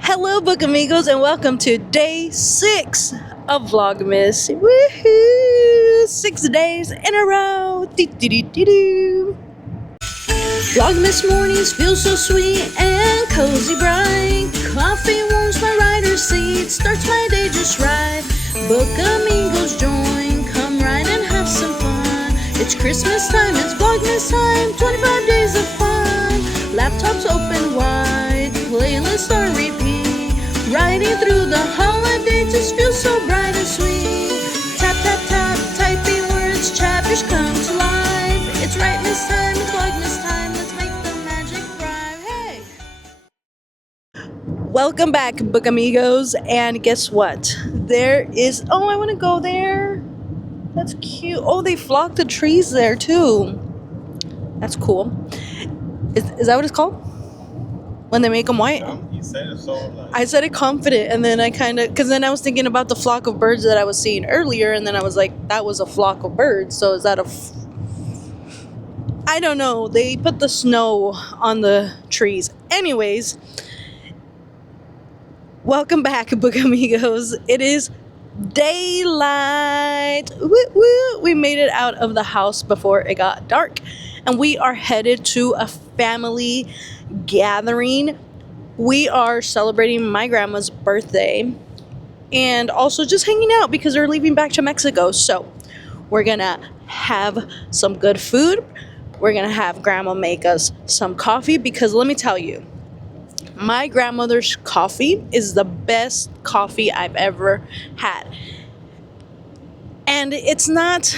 Hello, book amigos, and welcome to day 6 of VLOGMAS. Woohoo! 6 days in a row. Doo-doo-doo-doo-doo. VLOGMAS mornings feel so sweet and cozy bright. Coffee warms my rider's seat, starts my day just right. Book amigos join, come ride and have some fun. It's Christmas time, it's VLOGMAS time, 25 days of fun. Laptops open wide, playlist on repeat. Riding through the holiday just feels so bright and sweet. Tap, tap, tap, typing words, chapters come to life. It's rightness time, it's VLOGMAS time, let's make the magic thrive. Hey! Welcome back, book amigos, and guess what? There is, oh, I want to go there. That's cute. Oh, they flocked the trees there too. That's cool. Is that what it's called? When they make them white? You said it so like... I said it confident, and then I kind of, because then I was thinking about the flock of birds that I was seeing earlier, and then I was like, that was a flock of birds, so is that I don't know. They put the snow on the trees. Anyways, welcome back, book amigos. It is daylight. Woo woo. We made it out of the house before it got dark, and we are headed to a family gathering. We are celebrating my grandma's birthday and also just hanging out because they're leaving back to Mexico. So we're gonna have some good food. We're gonna have grandma make us some coffee, because let me tell you, my grandmother's coffee is the best coffee I've ever had. And it's not,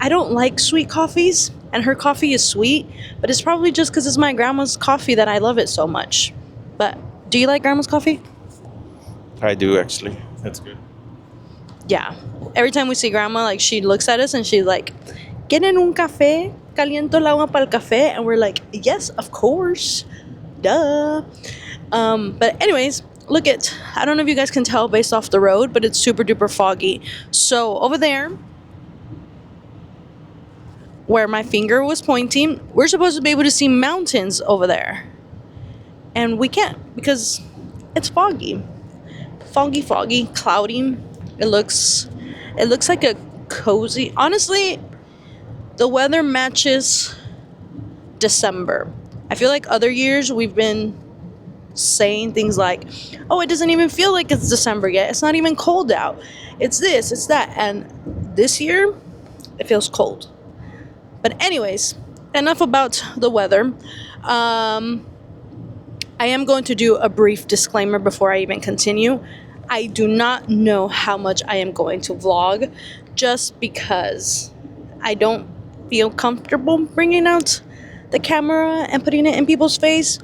I don't like sweet coffees, and her coffee is sweet, but it's probably just because it's my grandma's coffee that I love it so much. But do you like grandma's coffee? I do, actually. That's good. Yeah. Every time we see grandma, like, she looks at us and she's like, ¿Quieren un café? Caliento el agua para el café? And we're like, yes, of course. Duh. But anyways, look at, I don't know if you guys can tell based off the road, but it's super duper foggy. So over there, where my finger was pointing, we're supposed to be able to see mountains over there. And we can't because it's foggy. Foggy, cloudy. It looks like a cozy. Honestly, the weather matches December. I feel like other years we've been saying things like, oh, it doesn't even feel like it's December yet. It's not even cold out. It's this, it's that. And this year, it feels cold. But anyways, enough about the weather. I am going to do a brief disclaimer before I even continue. I do not know how much I am going to vlog, just because I don't feel comfortable bringing out the camera and putting it in people's faces.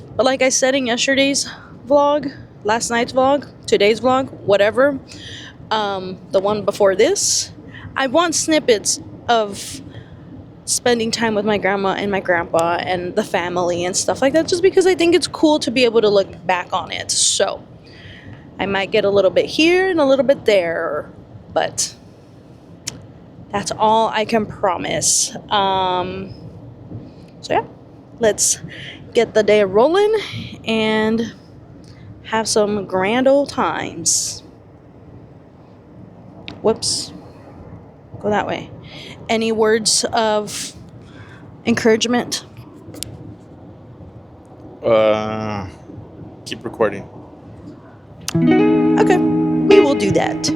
But like I said in yesterday's vlog, last night's vlog, today's vlog, whatever, the one before this, I want snippets of spending time with my grandma and my grandpa and the family and stuff like that, just because I think it's cool to be able to look back on it. So I might get a little bit here and a little bit there, but that's all I can promise. So yeah, let's get the day rolling and have some grand old times. Whoops. Go that way. Any words of encouragement? Keep recording. Okay, we will do that.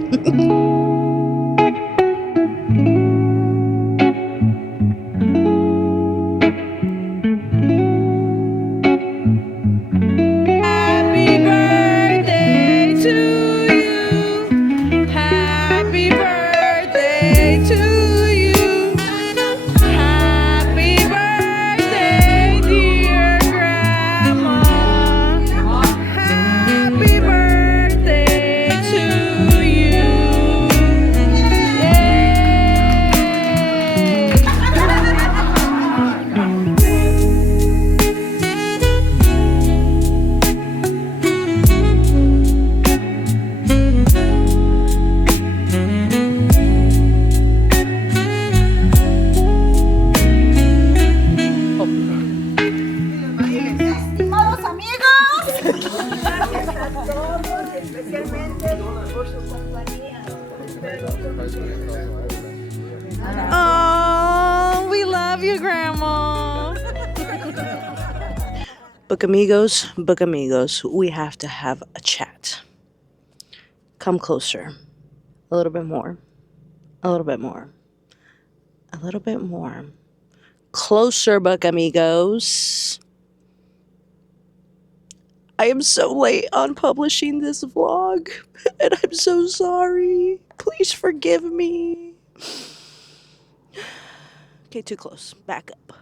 book amigos, we have to have a chat. Come closer. A little bit more. A little bit more. A little bit more. Closer, book amigos. I am so late on publishing this vlog, and I'm so sorry. Please forgive me. Okay, too close. Back up.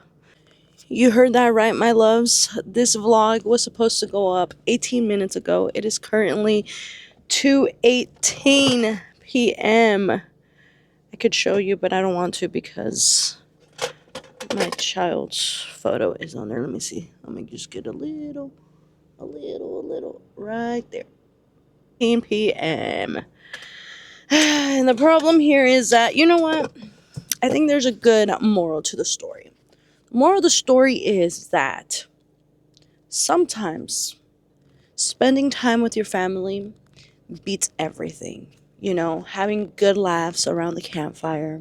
You heard that right, my loves. This vlog was supposed to go up 18 minutes ago. It is currently 2:18 p.m. I could show you, but I don't want to because my child's photo is on there. Let me see. Let me just get a little right there. 10 p.m. And the problem here is that, you know what? I think there's a good moral to the story. The moral of the story is that sometimes spending time with your family beats everything. You know, having good laughs around the campfire,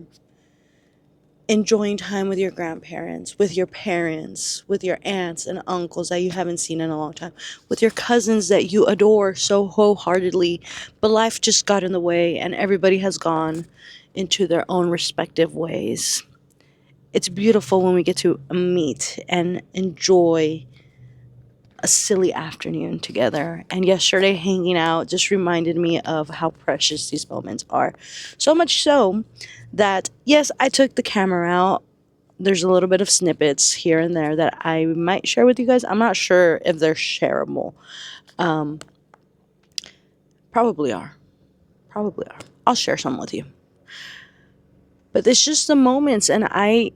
enjoying time with your grandparents, with your parents, with your aunts and uncles that you haven't seen in a long time, with your cousins that you adore so wholeheartedly, but life just got in the way and everybody has gone into their own respective ways. It's beautiful when we get to meet and enjoy a silly afternoon together. And yesterday hanging out just reminded me of how precious these moments are. So much so that, yes, I took the camera out. There's a little bit of snippets here and there that I might share with you guys. I'm not sure if they're shareable. Probably are. I'll share some with you. But it's just the moments, and I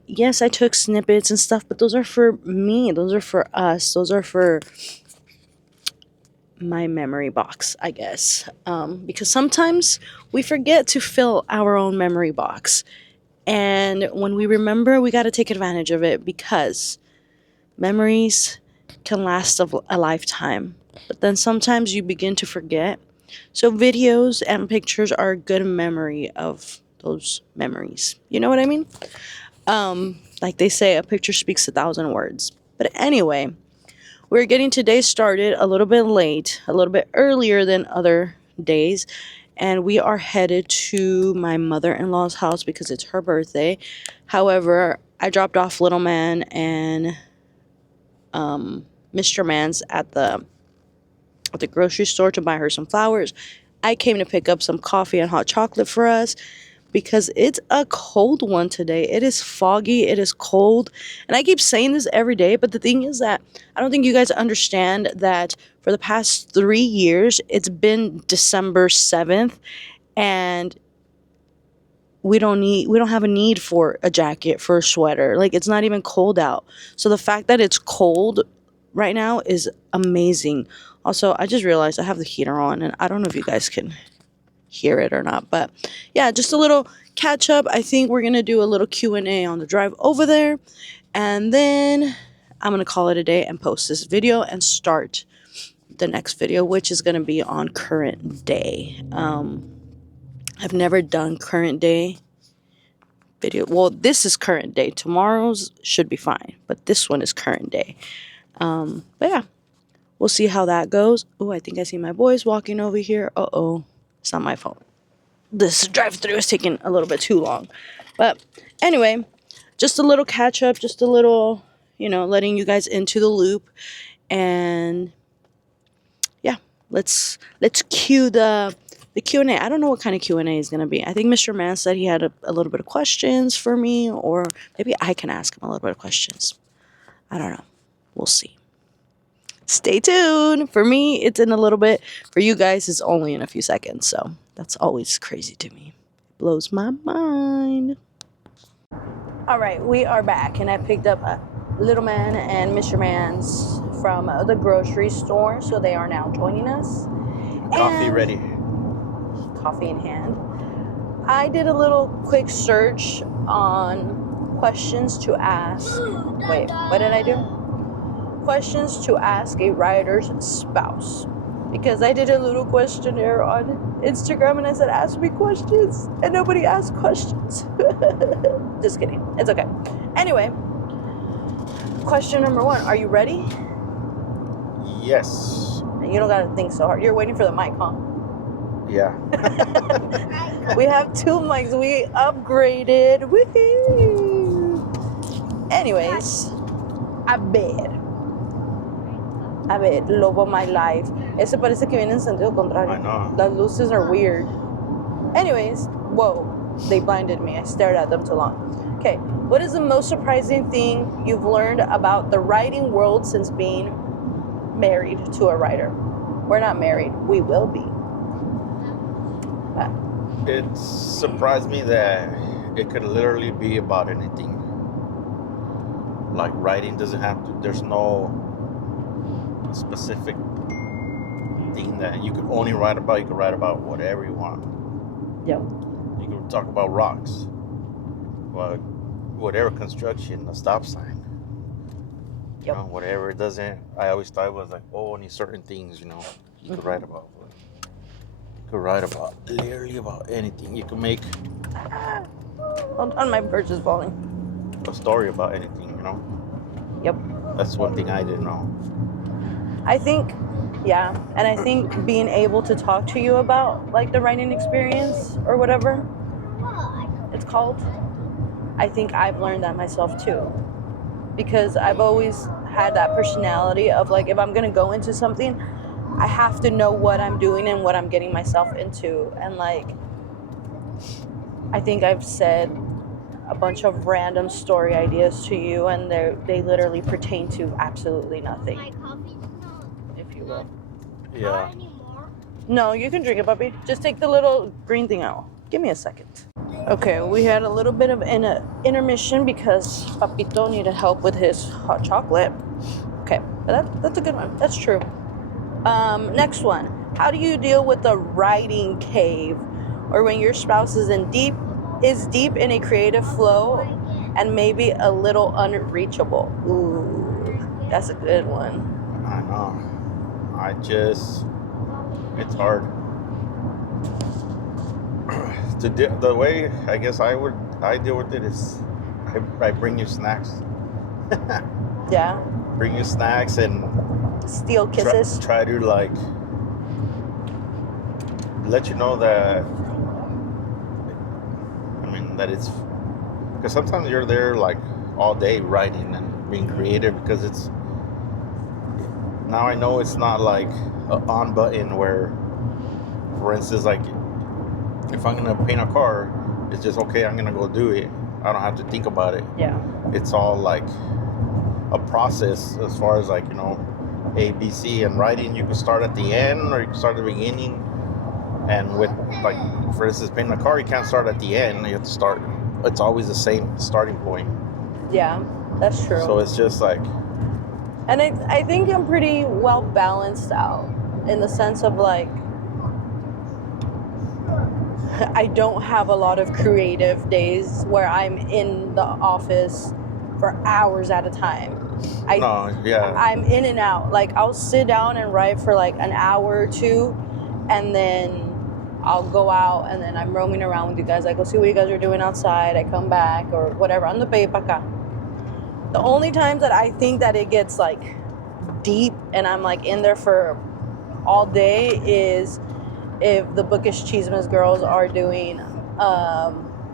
took snippets and stuff, but those are for me. Those are for us. Those are for my memory box, I guess. Because sometimes we forget to fill our own memory box. And when we remember, we got to take advantage of it because memories can last a lifetime. But then sometimes you begin to forget. So videos and pictures are a good memory of those memories. You know what I mean? Like they say, a picture speaks 1,000 words. But anyway, we're getting today started a little bit late, a little bit earlier than other days. And we are headed to my mother-in-law's house because it's her birthday. However, I dropped off little man and Mr. Man's at the grocery store to buy her some flowers. I came to pick up some coffee and hot chocolate for us because it's a cold one today. It is foggy, it is cold, and I keep saying this every day, but the thing is that I don't think you guys understand that for the past 3 years, it's been December 7th, and we don't have a need for a jacket, for a sweater. Like, it's not even cold out. So the fact that it's cold right now is amazing. Also, I just realized I have the heater on, and I don't know if you guys can hear it or not, but yeah, just a little catch up. I think we're gonna do a little Q&A on the drive over there, and then I'm gonna call it a day and post this video and start the next video, which is gonna be on current day. I've never done current day video. Well, this is current day. Tomorrow's should be fine, but this one is current day. But yeah, we'll see how that goes. Oh, I think I see my boys walking over here. Uh-oh. It's not my fault. This drive-through is taking a little bit too long. But anyway, just a little catch-up, just a little, letting you guys into the loop. And yeah, let's cue the Q&A. I don't know what kind of Q&A is going to be. I think Mr. Man said he had a little bit of questions for me, or maybe I can ask him a little bit of questions. I don't know. We'll see. Stay tuned. For me, it's in a little bit. For you guys, it's only in a few seconds. So that's always crazy to me. Blows my mind. All right, we are back. And I picked up Little Man and Mr. Man's from the grocery store. So they are now joining us. Coffee ready. Coffee in hand. I did a little quick search on questions to ask. Wait, what did I do? Questions to ask a writer's spouse, because I did a little questionnaire on Instagram and I said ask me questions and nobody asked questions. Just kidding, it's okay. Anyway, question number 1, are you ready? Yes. You don't gotta think so hard. You're waiting for the mic, huh? Yeah. We have 2 mics. We upgraded. Woohoo! Anyways, a ver, love of my life. Ese parece que viene en sentido contrario. I know. The luces are weird. Anyways, whoa, they blinded me. I stared at them too long. Okay, what is the most surprising thing you've learned about the writing world since being married to a writer? We're not married. We will be. It surprised me that it could literally be about anything. Like writing doesn't have to, there's no specific thing that you could only write about. You could write about whatever you want. Yep. You could talk about rocks, well, whatever, construction, a stop sign. Yep. You know, whatever. It doesn't, I always thought it was like, oh, only certain things, you know, you could write about. You could write about literally about anything. You could make Hold on, my birch is falling. a story about anything, you know. Yep. That's one thing I didn't know. I think, yeah, and I think being able to talk to you about like the writing experience or whatever it's called, I think I've learned that myself too, because I've always had that personality of like, if I'm gonna go into something, I have to know what I'm doing and what I'm getting myself into. And like, I think I've said a bunch of random story ideas to you, and they literally pertain to absolutely nothing, if you will. Yeah. No, you can drink it, puppy. Just take the little green thing out. Give me a second. Okay, we had a little bit of an intermission because Papito needed help with his hot chocolate. Okay, but that's a good one. That's true. Next one. How do you deal with the writing cave, or when your spouse is deep in a creative flow and maybe a little unreachable? Ooh, that's a good one. I know. It's hard. The way I guess I deal with it is I bring you snacks. Yeah. Bring you snacks and Steal kisses. try to like let you know that, I mean, that it's, because sometimes you're there like all day writing and being creative, because it's, now I know it's not like an on button where, for instance, like if I'm gonna paint a car, it's just okay, I'm gonna go do it. I don't have to think about it. Yeah. It's all like a process as far as like, you know, A, B, C, and writing. You can start at the end or you can start at the beginning. And with, like, for instance, painting a car, you can't start at the end. You have to start, it's always the same starting point. Yeah, that's true. So it's just like, and I think I'm pretty well balanced out in the sense of like, I don't have a lot of creative days where I'm in the office for hours at a time. I'm in and out. Like, I'll sit down and write for like an hour or two, and then I'll go out, and then I'm roaming around with you guys. I go see what you guys are doing outside. I come back or whatever. Ando pa acá. The only times that I think that it gets like deep and I'm like in there for all day is if the Bookish Cheesemas girls are doing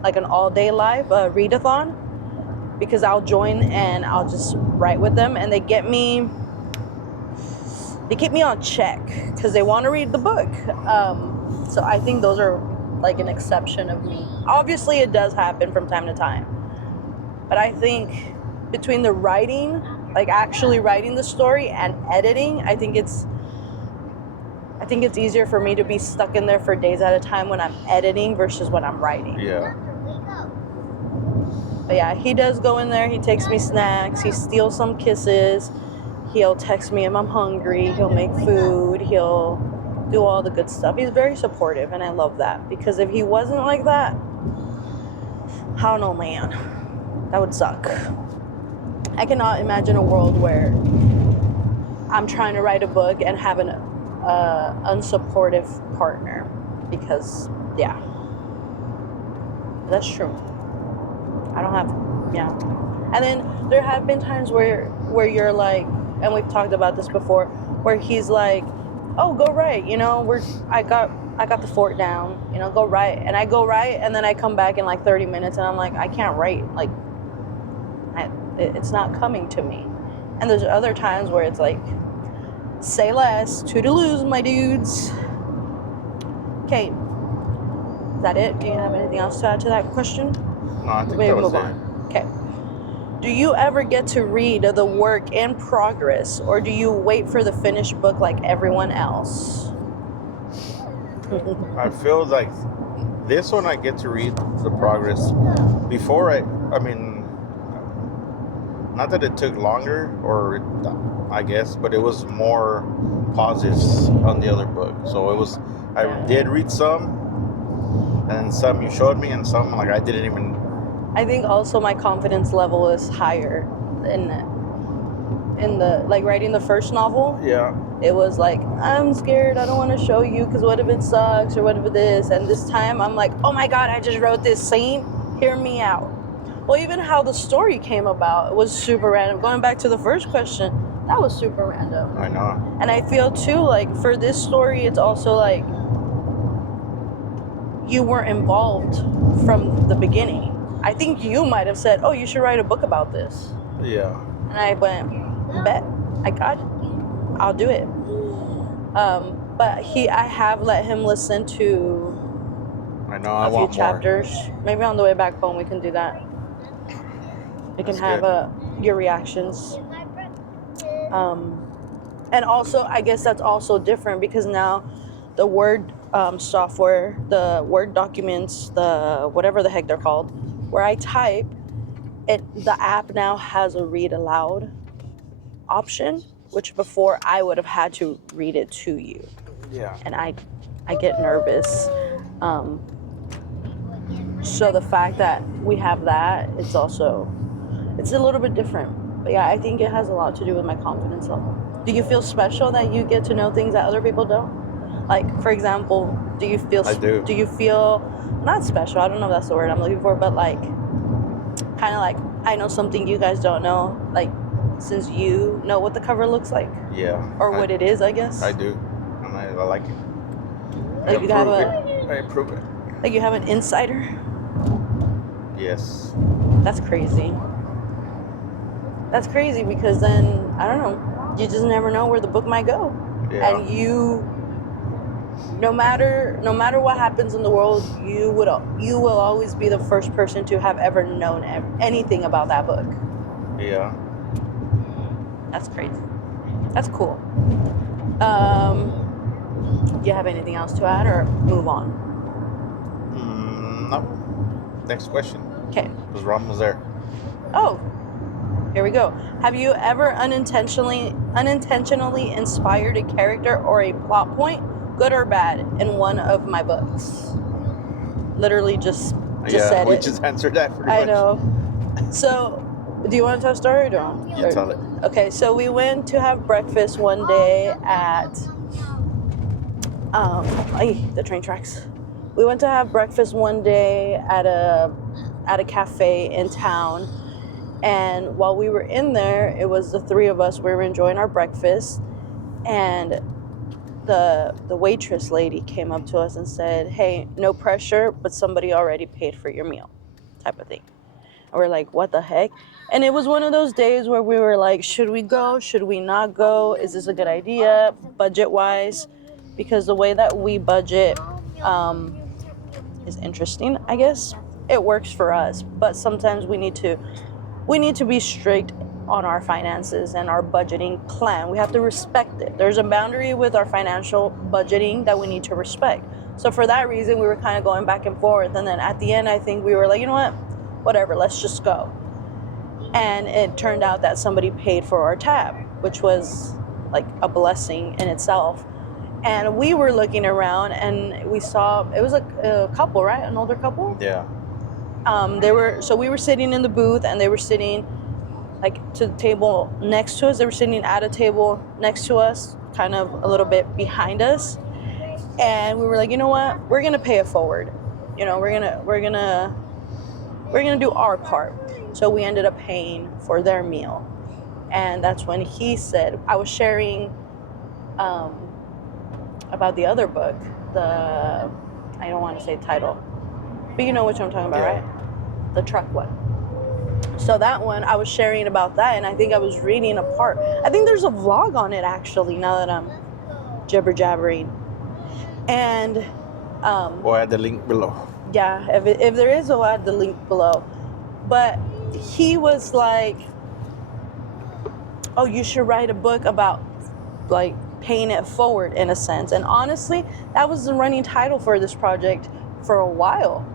like an all-day live readathon, because I'll join and I'll just write with them, and they keep me on check because they want to read the book. So I think those are like an exception of me. Obviously, it does happen from time to time, but I think between the writing, like actually writing the story, and editing, I think it's easier for me to be stuck in there for days at a time when I'm editing versus when I'm writing. yeah. But yeah, he does go in there. He takes me snacks. He steals some kisses. He'll text me if I'm hungry. He'll make food. He'll do all the good stuff. He's very supportive, and I love that. Because if he wasn't like that, I don't know, man. That would suck. I cannot imagine a world where I'm trying to write a book and have an unsupportive partner. Because, yeah. That's true. I don't have, yeah. And then there have been times where you're like, and we've talked about this before, where he's like, oh, go right, you know, I got the fort down, you know, go right. And I go right, and then I come back in like 30 minutes, and I'm like, I can't write. Like, it's not coming to me. And there's other times where it's like, say less, toodaloos, my dudes. Okay, is that it? Do you have anything else to add to that question? No, I think Maybe that was move it. on. Okay. Do you ever get to read the work in progress, or do you wait for the finished book like everyone else? I feel like this one I get to read the progress before I mean, not that it took longer, or I guess, but it was more pauses on the other book. So it was, I did read some, and some you showed me, and some like I didn't even. I think also my confidence level is higher in the like writing the first novel. Yeah. It was like, I'm scared, I don't want to show you because what if it sucks, or what if it is. And this time I'm like, oh my god, I just wrote this scene, hear me out. Well, even how the story came about was super random. Going back to the first question, that was super random. I know. And I feel too like for this story, it's also like you were involved from the beginning. I think you might have said, oh, you should write a book about this. Yeah. And I went, bet, I got it. I'll do it. But I have let him listen to a few chapters. More. Maybe on the way back home we can do that. We can have your reactions. And also, I guess that's also different because now the Word software, the Word documents, the whatever the heck they're called, where I type, the app now has a read aloud option, which before I would have had to read it to you. Yeah. And I get nervous. So the fact that we have that, it's a little bit different. But yeah, I think it has a lot to do with my confidence level. Do you feel special that you get to know things that other people don't? Like, for example, do you feel... I do. Do you feel... Not special, I don't know if that's the word I'm looking for, but like... Kind of like, I know something you guys don't know. Like, since you know what the cover looks like. Yeah. Or what it is, I guess. I do. And I like it. Like you have I approve it. Like you have an insider? Yes. That's crazy. That's crazy because then, I don't know, you just never know where the book might go. Yeah. And you, no matter what happens in the world, you will always be the first person to have ever known anything about that book. Yeah. That's crazy. That's cool. Do you have anything else to add or move on? No. Next question. Okay. Because Ron was there. Oh, here we go. Have you ever unintentionally inspired a character or a plot point, good or bad, in one of my books? Literally just said it. We just answered that pretty much. I know. So, do you want to tell a story or do you? You tell it. Okay, so we went to have breakfast one day at the train tracks. We went to have breakfast one day at a cafe in town, and while we were in there, it was the three of us. We were enjoying our breakfast, and the waitress lady came up to us and said, "Hey, no pressure, but somebody already paid for your meal," type of thing. And we're like, what the heck? And it was one of those days where we were like, should we go? Should we not go? Is this a good idea, budget-wise? Because the way that we budget is interesting, I guess. It works for us, but sometimes we need to be strict on our finances and our budgeting plan. We have to respect it. There's a boundary with our financial budgeting that we need to respect. So for that reason, we were kind of going back and forth. And then at the end, I think we were like, you know what? Whatever, let's just go. And it turned out that somebody paid for our tab, which was like a blessing in itself. And we were looking around and we saw, it was a couple, right? An older couple? Yeah. We were sitting in the booth and they were sitting like to the table next to us. They were sitting at a table next to us, kind of a little bit behind us. And we were like, you know what? We're going to pay it forward. You know, we're going to do our part. So we ended up paying for their meal. And that's when he said, I was sharing about the other book, I don't want to say title, but you know which one I'm talking about, Yeah. right? The truck one. So that one, I was sharing about that, and I think I was reading a part. I think there's a vlog on it, actually, now that I'm jibber-jabbering. And, We'll add the link below. yeah, if there is, I'll add the link below. But he was like, oh, you should write a book about, like, paying it forward, in a sense. And honestly, that was the running title for this project for a while,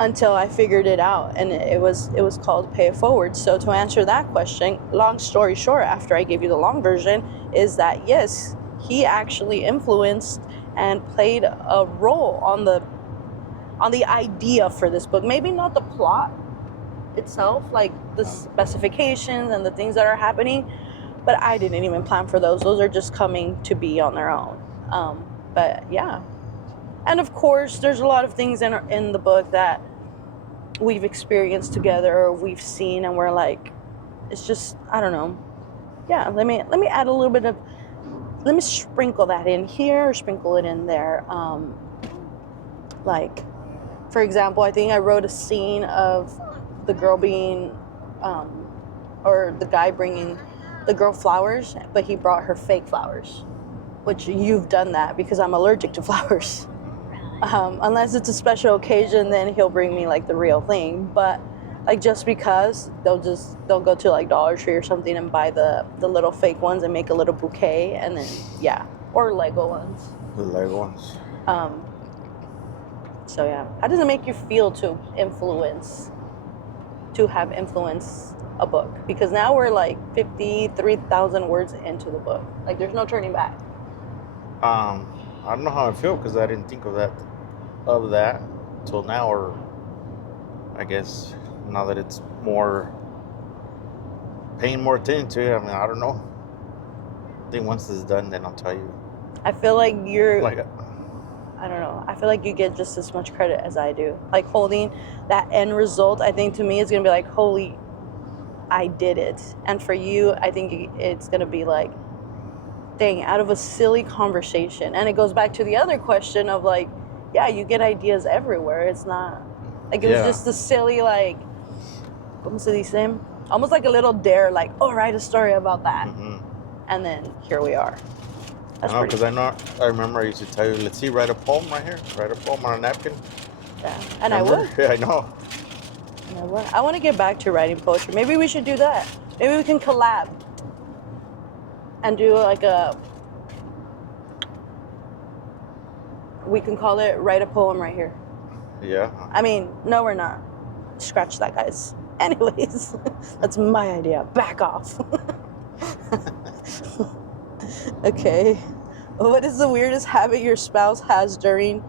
until I figured it out, and it was called Pay It Forward. So to answer that question, long story short, after I gave you the long version, is that yes, he actually influenced and played a role on the idea for this book. Maybe not the plot itself, like the specifications and the things that are happening, but I didn't even plan for those. Those are just coming to be on their own. But yeah. And of course, there's a lot of things in the book that we've experienced together, or we've seen, and we're like, it's just, I don't know. Yeah, let me add a little bit of, let me sprinkle that in here, or sprinkle it in there. Like, for example, I think I wrote a scene of the girl being, or the guy bringing the girl flowers, but he brought her fake flowers, which you've done that because I'm allergic to flowers. Unless it's a special occasion, then he'll bring me like the real thing. But like, just because they'll go to like Dollar Tree or something and buy the little fake ones and make a little bouquet, and then yeah, or Lego ones. The Lego ones. So yeah, how does it make you feel to have influence a book? Because now we're like 53,000 words into the book. Like, there's no turning back. I don't know how I feel because I didn't think of that till now, or I guess now that it's more paying more attention to it. I mean, I don't know. I think once this is done, then I'll tell you. I feel like you're Like, I don't know. I feel like you get just as much credit as I do. Like, holding that end result, I think to me is gonna be like, holy, I did it. And for you, I think it's gonna be like, dang, out of a silly conversation. And it goes back to the other question of like, yeah, you get ideas everywhere. It's not like it was just a silly, like, ¿cómo se dice? Almost like a little dare, like, oh, write a story about that. mm-hmm. And then here we are. That's I know, because I remember I used to tell you, let's see, write a poem right here. Write a poem on a napkin. Yeah, and remember? I would. Yeah, I know. And I would. I want to get back to writing poetry. Maybe we should do that. Maybe we can collab and do like we can call it Write a Poem Right Here. Yeah. I mean, no, we're not. Scratch that, guys. Anyways, that's my idea. Back off. Okay. What is the weirdest habit your spouse has during...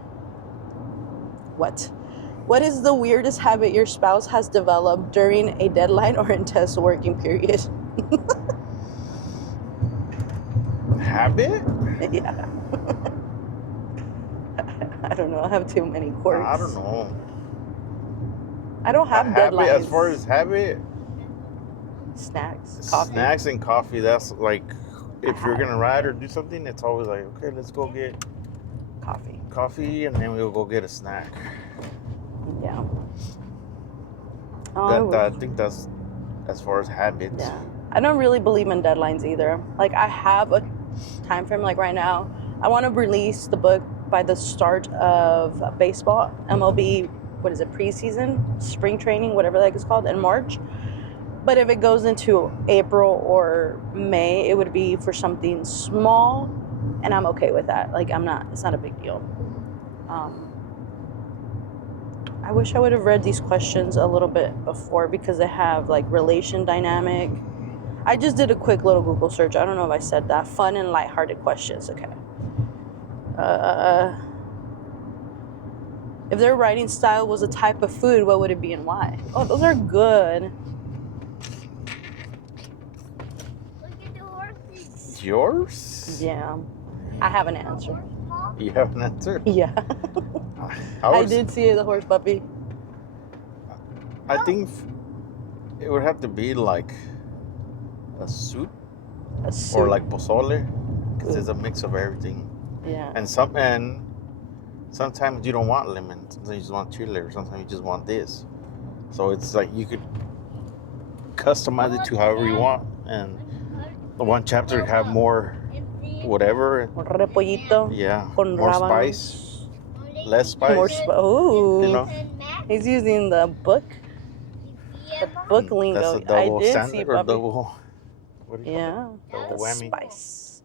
What? What is the weirdest habit your spouse has developed during a deadline or intense working period? Habit? Yeah. I don't know. I have too many quirks. I don't know. I don't have deadlines. Habit, as far as habit, snacks, coffee. Snacks and coffee. That's like, if you're gonna ride or do something, it's always like, okay, let's go get coffee, and then we'll go get a snack. Yeah. I think that's as far as habits. Yeah. I don't really believe in deadlines either. Like, I have a time frame. Like right now, I want to release the book by the start of baseball, MLB. What is it? Preseason, spring training, whatever that is called, in March. But if it goes into April or May, it would be for something small, and I'm okay with that. Like, it's not a big deal. I wish I would have read these questions a little bit before, because they have like relation dynamic. I just did a quick little Google search. I don't know if I said that. Fun and lighthearted questions. Okay. If their writing style was a type of food, what would it be and why? Oh, those are good. Look at the horses. Yours? Yeah. I have an answer. You have an answer? Yeah. I did see the horse puppy. I think it would have to be like a soup. A soup. Or like pozole. because it's a mix of everything. Yeah. And sometimes you don't want lemon. Sometimes you just want chili, or sometimes you just want this. So it's like you could customize it to however you want. And the one chapter have more whatever. Repollito. Yeah. Con More rábanos. spice, less spice. More oh. You know? He's using the book lingo. That's a double I did standard see, or Bobby. double. What do you call it? Double The whammy. spice.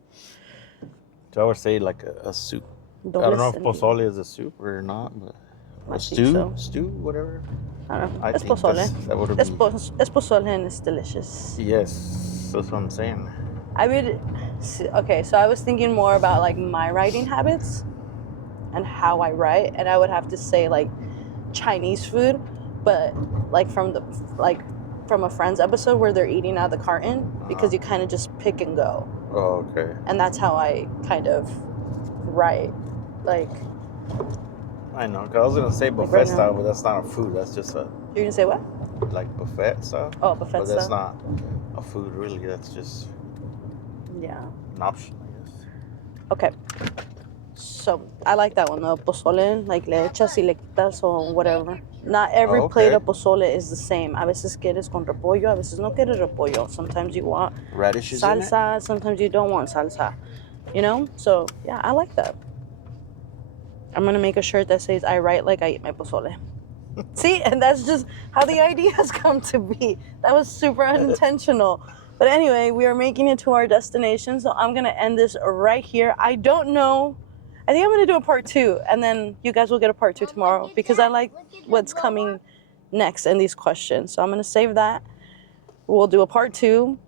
So I would say like a soup. Doble I don't know if sentido. pozole is a soup or not, but I a think so. stew, whatever. I don't know. I Es think pozole. that would Es be. pozole and it's delicious. Yes, that's what I'm saying. I would. Okay, so I was thinking more about like my writing habits and how I write, and I would have to say like Chinese food, but like from a friend's episode where they're eating out of the carton, because you kind of just pick and go. Oh, okay. And that's how I kind of write. Like, I know, because I was going to say buffet right style, now. but that's not a food. That's just you're gonna say what? like buffet style. Oh, buffet But that's style. not a food, really. That's just Yeah. an option, I guess. Okay. So I like that one, the pozole, like le echas y le quitas or whatever. Not every Oh, plate okay. of pozole is the same. A veces quieres con repollo, a veces no quieres repollo. Sometimes you want Radishes in it? salsa, sometimes you don't want salsa. You know? So yeah, I like that. I'm gonna make a shirt that says I write like I eat my pozole. See, and that's just how the ideas come to be. That was super unintentional. But anyway, we are making it to our destination, so I'm gonna end this right here. I don't know. I think I'm gonna do a part 2, and then you guys will get a part 2 tomorrow, because I like what's coming next in these questions. So I'm gonna save that. We'll do a part 2.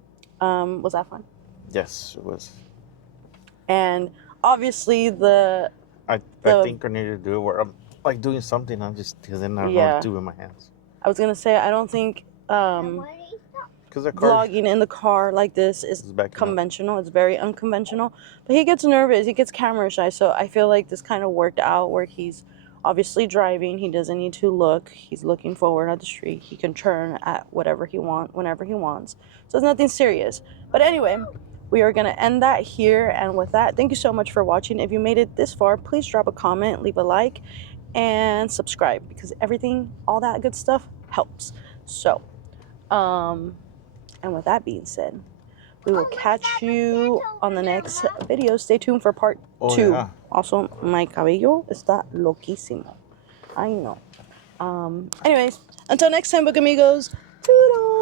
Was that fun? Yes, it was. And obviously I think I need to do it where I'm like doing something. I'm just, because then I don't know what to do with my hands. I was gonna say, I don't think Because the car. vlogging in the car like this is conventional. It's very unconventional. But he gets nervous. He gets camera shy. So I feel like this kind of worked out, where he's obviously driving. He doesn't need to look. He's looking forward at the street. He can turn at whatever he wants, whenever he wants. So it's nothing serious. But anyway, we are going to end that here. And with that, thank you so much for watching. If you made it this far, please drop a comment, leave a like, and subscribe, because everything, all that good stuff helps. So, and with that being said, we will catch you on the next video. Stay tuned for part 2. Yeah. Also, my cabello está loquísimo. I know. Anyways, until next time, book amigos. Toodles.